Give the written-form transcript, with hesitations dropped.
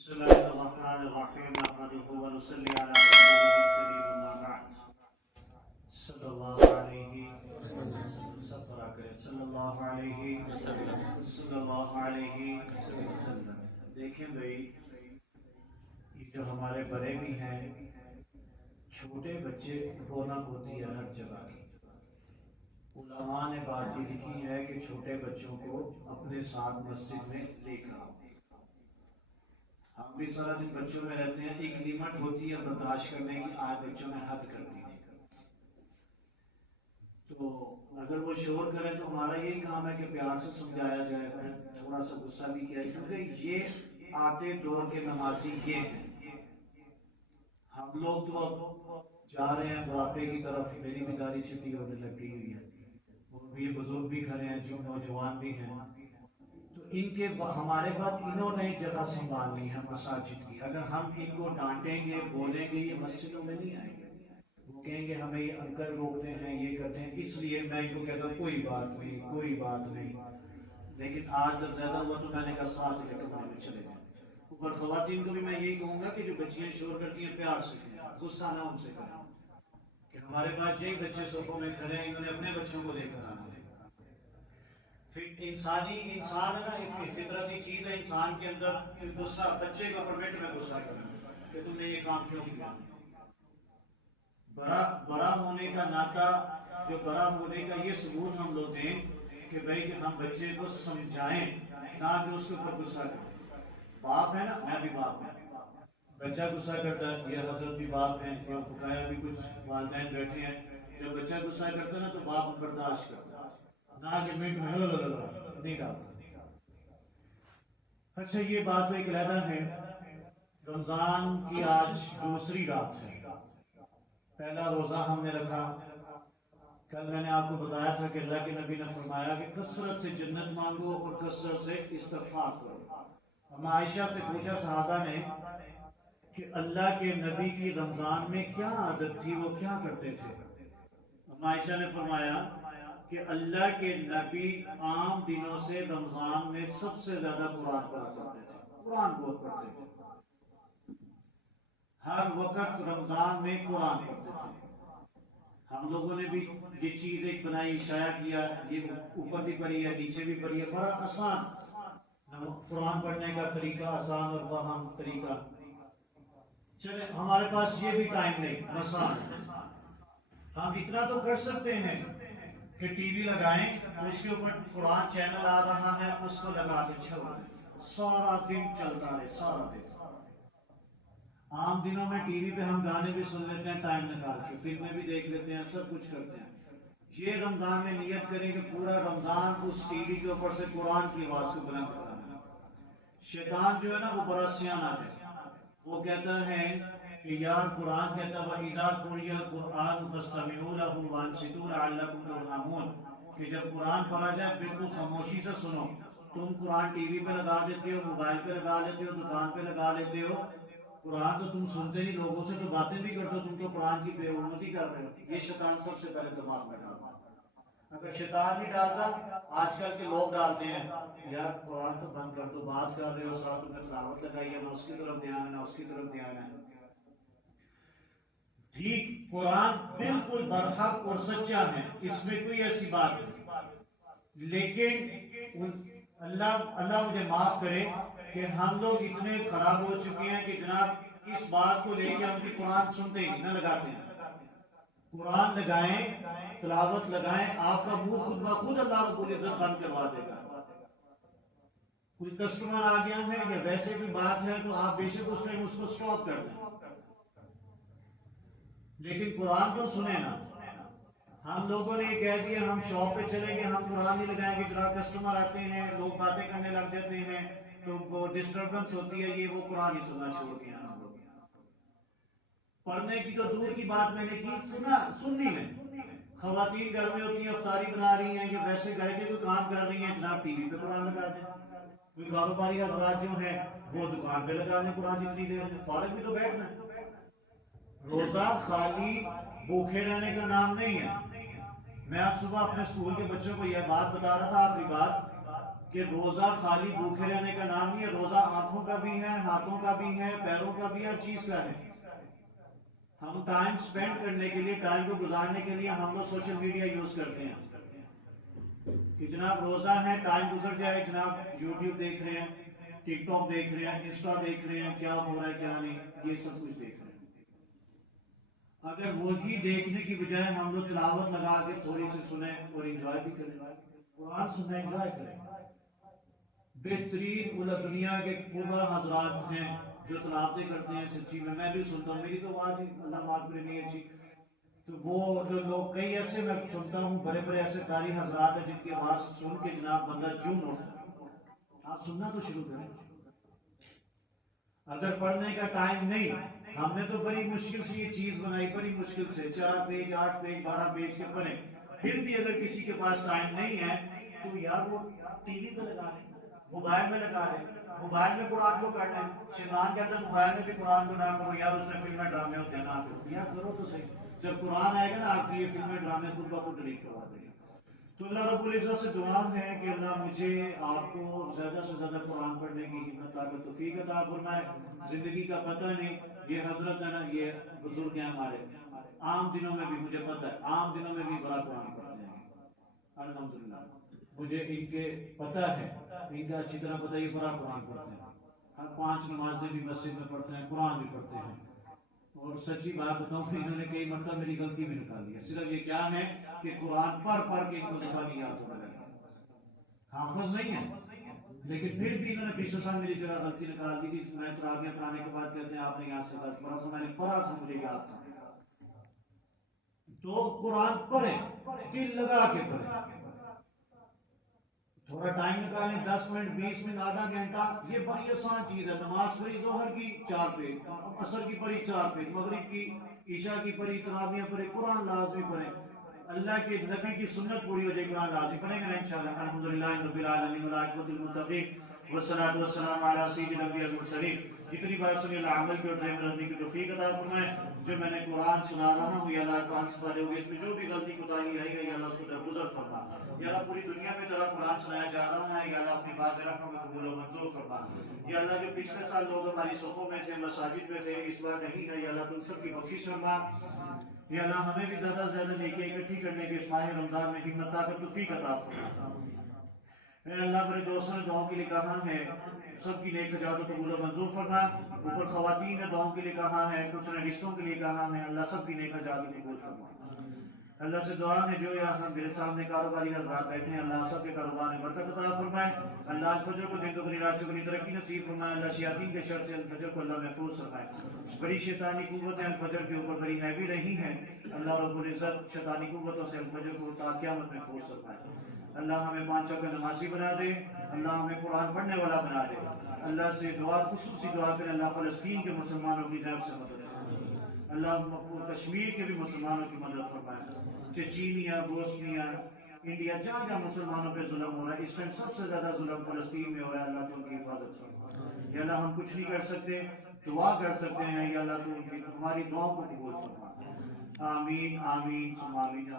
بسم الله الرحمن الرحيم نحمده ونصلي على رسوله الكريم أما بعد صلى الله عليه وسلم. دیکھیں بھائی، یہ جو ہمارے بڑے بھی ہیں، چھوٹے بچے رونق ہوتی ہے ہر جگہ کی. علماء نے بات یہ لکھی ہے کہ چھوٹے بچوں کو اپنے ساتھ مسجد میں لے کر آؤ. ہم بھی سارا دن بچوں میں رہتے ہیں، ایک لمٹ ہوتی ہے برداشت کرنے کی. آج بچوں میں حد کر دی تھی، تو اگر وہ شور کریں تو ہمارا یہی کام ہے کہ پیار سے سمجھایا جائے، تھوڑا سا غصہ بھی کیا جائے، کیونکہ یہ آتے دور کے نمازی یہ ہیں. ہم لوگ تو اب جا رہے ہیں بڑھاپے کی طرف، میری بھی داڑھی چھٹی ہونے لگی ہوئی ہے، اور بھی بزرگ بھی کھڑے ہیں، جو نوجوان بھی ہیں. تو ان کے ہمارے بعد انہوں نے جگہ سنبھالنی ہے مساجد کی. اگر ہم ان کو ڈانٹیں گے، بولیں گے، یہ مسجدوں میں نہیں آئیں گے. وہ کہیں گے ہمیں یہ انکل روکتے ہیں، یہ کرتے ہیں. اس لیے میں ان کو کہتا ہوں کوئی بات نہیں، کوئی بات نہیں. لیکن آج جب زیادہ ہوا تو میں نے کہا ساتھ لے کر میں چلے جائیں. اوپر خواتین کو بھی میں یہی کہوں گا کہ جو بچیاں شور کرتی ہیں پیار سے کہیں، غصہ نہ ان سے کریں. کہ ہمارے پاس یہی بچے صفوں میں کھڑے ہیں، انہوں نے اپنے بچوں کو لے کر آنا ہے. پھر انسان ہے نا، فطرتی چیز ہے انسان کے اندر غصہ. بچے کو پرمٹ میں غصہ کرنا کہ تم نے یہ کام کیوں کیا. بڑا ہونے کا ناطا، جو بڑا ہونے کا یہ ثبوت ہم لوگ دیں کہ بھائی کہ ہم بچے کو سمجھائیں، نہ کہ اس کے اوپر غصہ کریں. باپ ہے نا، میں بھی باپ ہوں. بچہ غصہ کرتا ہے، یہ حضرت بھی باپ ہیں، یہ بقایا بھی کچھ والدین بیٹھے ہیں. جب بچہ غصہ کرتا ہے نا تو باپ برداشت کرتا ہے، نہ کہ میں نہیں ڈالتا. اچھا، یہ بات تو ایک علیحدہ ہے. رمضان کی آج دوسری رات ہے. پہلا روزہ ہم نے رکھا. کل میں نے آپ کو بتایا تھا کہ اللہ کے نبی نے فرمایا کہ کثرت سے جنت مانگو اور کثرت سے استغفار کرو. ہم عائشہ سے پوچھا صحابہ نے کہ اللہ کے نبی کی رمضان میں کیا عادت تھی، وہ کیا کرتے تھے. ہم عائشہ نے فرمایا کہ اللہ کے نبی عام دنوں سے رمضان میں سب سے زیادہ قرآن پڑھا کرتے تھے. قرآن بہت پڑھتے تھے، ہر وقت رمضان میں قرآن پڑھتے تھے. ہم لوگوں نے بھی یہ چیز ایک بنائی، شائع کیا. یہ اوپر بھی پڑھی ہے، نیچے بھی پڑھی ہے. بڑا آسان قرآن پڑھنے کا طریقہ، آسان اور فہم طریقہ. چلے ہمارے پاس یہ بھی ٹائم نہیں، آسان. ہم اتنا تو کر سکتے ہیں کہ ٹی وی لگائیں، اس کے اوپر قرآن چینل آ رہا ہے، اس کو لگا کے چھوڑ دیں، سارا دن چلتا رہے، سارا دن. عام دنوں میں ٹی وی پہ ہم گانے بھی سن لیتے ہیں ٹائم نکال کے، فلمیں بھی دیکھ لیتے ہیں، سب کچھ کرتے ہیں. یہ رمضان میں نیت کریں کہ پورا رمضان اس ٹی وی کے اوپر سے قرآن کی آواز کو بلند کرنا ہے. شیطان جو ہے نا وہ بڑا سیانہ ہے. وہ کہتا ہے کہ یار قرآن کہتا ہے وَإِذَا قُرِئَ الْقُرْآنُ فَاسْتَمِعُوا لَهُ وَأَنصِتُوا لَعَلَّكُمْ تُرْحَمُونَ. کہ جب قرآن پڑھا جائے بالکل خاموشی سے سنو. تم قرآن ٹی وی پہ لگا دیتے ہو، موبائل پہ لگا لیتے ہو، دکان پہ لگا لیتے ہو. قرآن تو تم سنتے نہیں، لوگوں سے تو باتیں بھی کرتے ہو، تم تو قرآن کی بے حرمتی کر رہے ہو. یہ شیطان سب سے پہلے دماغ میں ڈالتا. اگر شیطان نہیں ڈالتا، آج کل کے لوگ ڈالتے ہیں، یار قرآن تو بند کر دو، بات کر رہے ہو، ساتھ میں تلاوت لگائی ہے، نہ اس کی طرف دھیان ہے، نہ اس کی طرف دھیان ہے. ٹھیک، قرآن بالکل برحق اور سچا ہے، اس میں کوئی ایسی بات نہیں. لیکن اللہ مجھے معاف کرے کہ ہم لوگ اتنے خراب ہو چکے ہیں کہ جناب اس بات کو لے کے ہم بھی قرآن سنتے ہی نہ لگاتے ہیں. قرآن لگائیں، تلاوت لگائیں، آپ کا منہ خود بخود اللہ رب العزت بند کروا دے گا. کوئی کسٹمر آ گیا ہے یا ویسے کوئی بات ہے تو آپ بے شک اس ٹائم اس کو سٹاپ کر دیں، لیکن قرآن تو سنیں نا. ہم لوگوں نے یہ کہہ دیا ہم شاپ پہ چلیں گے، ہم قرآن نہیں لگائیں گے. جناب کسٹمر آتے ہیں، لوگ باتیں کرنے لگ جاتے ہیں تو وہ ڈسٹربنس ہوتی ہے، یہ وہ قرآن ہی سننا چھوڑ دیا ہم لوگ. پڑھنے کی تو دور کی بات میں نے کی، سننی میں. خواتین گھر میں ہوتی ہیں، افطاری بنا رہی ہیں یا ویسے گھر کے کوئی کام کر رہی ہیں، جناب ٹی وی پہ قرآن لگا دیں. کوئی کاروباری حضرات جو ہیں وہ دکان پہ لگا دیں قرآن جتنی دیر میں، فارغ بھی تو بیٹھنا ہے. روزہ خالی بھوکے رہنے کا نام نہیں ہے. میں آج صبح اپنے اسکول کے بچوں کو یہ بات بتا رہا تھا، آخری بات کہ روزہ خالی بھوکے رہنے کا نام نہیں ہے، روزہ آنکھوں کا بھی ہے، ہاتھوں کا بھی ہے، پیروں کا بھی ہے، ہر چیز کا ہے۔ ہم ٹائم سپینڈ کرنے کے لیے، ٹائم کو گزارنے کے لیے ہم لوگ سوشل میڈیا یوز کرتے ہیں کہ جناب روزہ ہے، ٹائم گزر جائے، جناب یوٹیوب دیکھ رہے ہیں، ٹک ٹاک دیکھ رہے ہیں، انسٹا دیکھ رہے ہیں، کیا ہو رہا ہے کیا نہیں، یہ سب کچھ دیکھ رہے ہیں۔ اگر وہی دیکھنے کی بجائے ہم لوگ تلاوت لگا کے تھوڑی سی سنیں اور انجوائے بھی کریں، قرآن سننا انجوائے کریں۔ بہترین دنیا کے پورا حضرات ہیں جو تلاوتیں کرتے ہیں سچی میں بھی سنتا ہوں، میری تو آواز ہی اللہ معاف کرے نہیں اچھی، تو وہ جو لوگ کئی ایسے میں سنتا ہوں، بڑے بڑے ایسے قاری حضرات ہیں جن کی آواز سن کے جناب بندہ جھوم اٹھتا ہے۔ آپ سننا تو شروع کریں۔ اگر پڑھنے کا ٹائم نہیں، ہم نے تو بڑی مشکل سے یہ چیز بنائی، بڑی مشکل سے 4 پیج 8 پیج 12 پیج کے پڑھیں، پھر بھی اگر کسی کے پاس ٹائم نہیں ہے تو یار وہ ٹی وی پہ لگا لیں، موبائل میں لگا لیں، موبائل میں قرآن کو پڑھ لیں۔ شیطان کہتا ہے موبائل میں بھی قرآن کو نہ کرو یار، اس میں فلمیں ڈرامے ہوتے ہیں، نہ کرو یا کرو تو صحیح، جب قرآن آئے گا نا آپ کی یہ فلمیں ڈرامے خود بخود ڈیلیٹ کروا دیں گے۔ تو اللہ رب العزت سے دعا ہے کہ اللہ مجھے آپ کو زیادہ سے زیادہ قرآن پڑھنے کی ہمت طاقت توفیق عطا فرمائے۔ زندگی کا پتہ نہیں، یہ حضرت ہے نا، یہ بزرگ ہیں ہمارے، عام دنوں میں بھی مجھے پتہ ہے، عام دنوں میں بھی بڑا قرآن پڑھتے ہیں الحمدللہ، مجھے ان کے پتہ ہے، ان کا اچھی طرح پتہ، یہ بڑا قرآن پڑھتے ہیں، ہر 5 نمازیں بھی مسجد میں پڑھتے ہیں، قرآن بھی پڑھتے ہیں۔ اور سچی بات بتاؤں کہ انہوں نے کئی مرتبہ میری غلطی بھی نکال ہے، صرف یہ کیا ہے کہ قرآن پڑھ کے ان کو زبانی یاد ہو رہا ہے، حافظ نہیں ہے، لیکن پھر بھی انہوں نے 20 سال میری جگہ غلطی نکال دی تھی۔ میں تراویح پڑھانے کے بعد کہتے ہیں آپ نے یہاں سے غلط پڑھا تھا، میں نے پڑھا تھا، مجھے یاد تھا۔ تو قرآن پڑھیں، دل لگا کے پڑھیں، تھوڑا ٹائم نکالیں، 10 منٹ 20 منٹ آدھا گھنٹہ، یہ بڑی آسان چیز ہے۔ نماز پڑھی ظہر کی 4 پیج، عصر کی پڑھی 4 پیج، مغرب کی، عشاء کی پڑھی، تراویح پڑھی، قرآن لازمی پڑھیں۔ اللہ کے نبی کی سنت پوری ہو جائے، قرآن لازمی پڑھیں گے انشاءاللہ۔ الحمدللہ رب العالمین والعاقبۃ للمتقین والصلاۃ والسلام علی سید الانبیاء والمرسلین۔ جتنی بات سنی اللہ عمل کی اور رہنے کی توفیق عطا فرمائے۔ جو میں نے قرآن سنا رہا ہوں یا اللہ قرآن سے پڑھے ہوگے، اس میں جو بھی غلطی کوتاہی آئی ہے یا اللہ اس کو درگزر فرما، یا اللہ پوری دنیا میں تیرا قرآن سنایا جا رہا ہے، یا اللہ اپنی بات رحمت میں قبول و منظور فرما۔ یا اللہ جو پچھلے سال لوگ ہماری صفوں میں تھے، مساجد میں تھے، اس بار نہیں ہے، یا اللہ تم سب کی بخشش فرما۔ یا اللہ ہمیں بھی زیادہ سے زیادہ نیکیاں اکٹھی کرنے کے اس ماہ رمضان میں ہمت طاقت توفیق عطا فرما۔ اے اللہ بڑے دوستوں نے دعاؤں کے لیے کہا ہے، سب کی نیک حاجات کو قبول و منظور فرما۔ اوپر خواتین نے دعاؤں کے لیے کہا ہے، کچھ نے رشتوں کے لیے کہا ہے، اللہ سب کی نیک حاجات کو قبول فرما۔ اللہ سے دعا ہے جو یہاں میرے سامنے کاروباری حضرات بیٹھے ہیں، اللہ سب کے کاروبار میں برکت عطا فرمائے۔ اللہ الفجر کو دن دگنی رات چگنی ترقی نصیب فرمائے۔ اللہ شیاطین کے شر سے الفجر کو اللہ محفوظ فرمائے۔ بڑی شیطانی قوتیں الفجر کے اوپر بڑی ہیوی رہی ہیں، اللہ رب العزت شیطانی قوتوں سے الفجر کو تا قیامت محفوظ فرمائے۔ اللہ ہمیں 5 وقت نمازی بنا دے، اللہ ہمیں قرآن پڑھنے والا بنا دے۔ اللہ سے دعا، خصوصی دعا کریں، اللہ فلسطین کے مسلمانوں کی جانب سے مدد فرمائے۔ اللہ کشمیر کے بھی مسلمانوں کی مدد فرمائے۔ چچینیا، بوسنیا، انڈیا، جہاں جہاں مسلمانوں پہ ظلم ہو رہا ہے، اس ٹائم سب سے زیادہ ظلم فلسطین میں ہو رہا ہے، اللہ تو ان کی حفاظت فرما۔ یا اللہ ہم کچھ نہیں کر سکتے، دعا کر سکتے ہیں، یا اللہ تو ہماری دعاؤں کو قبول فرما۔ آمین آمین ثم آمین۔